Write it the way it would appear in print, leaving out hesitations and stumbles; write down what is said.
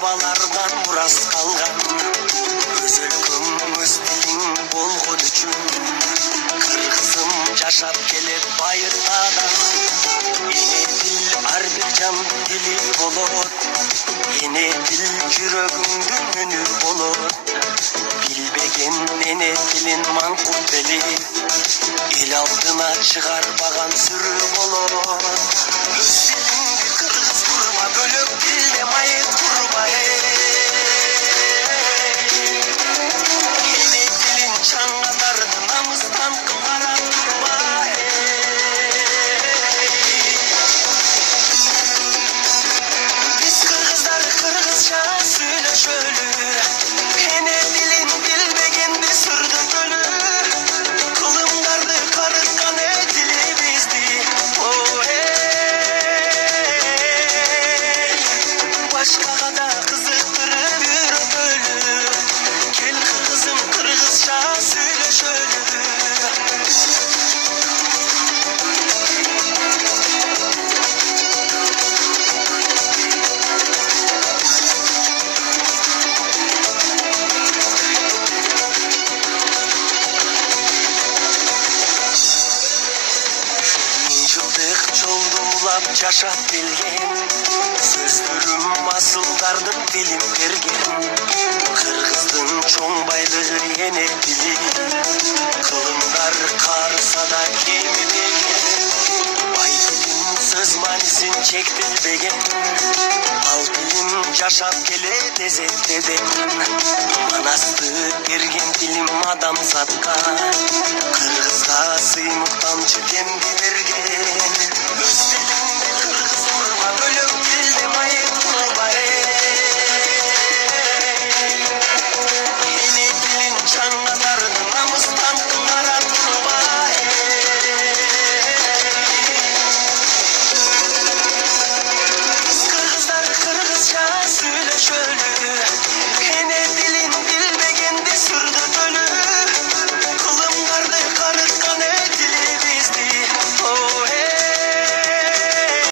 бабалардан мурас калган. Өзөлкөң өз тилиң болгон үчүн кыргызым жашап келет байыртадан. Эне тил ар бир жандын тили болот, эне тил жүрөгүңдүн үнү болот. Билбеген эне тилин маңкурт белип, эл алдына чыгарбаган сүрү болот. Өз тилиңди кыргыз курма, бөлөк тилде майыт курма. Эне тилин чаңганарды намыстан кылгарап турма. Биз кыргыздар кыргызча сүйлөшөлү, эне тилин билбегенди сүрдөтөлү. Кылымдарды карыткан тилибизди, башкага да кызыктырып үйрөтөлү. Кел кыргызым кыргызча сүйлөшөлү. Жылдык жолду улап жашап келген, сөздөрүм асылдардын билим берген. Кыргыздын чоң байлыгы эне тили, кылымдар карыса да кемибеген. Бай тилим сөз маанисин чектелбеген, ал тилим жашап келет эзектеден. Манасты берген тилим адамзатка, кыргызга сыймык тамчы демди берген.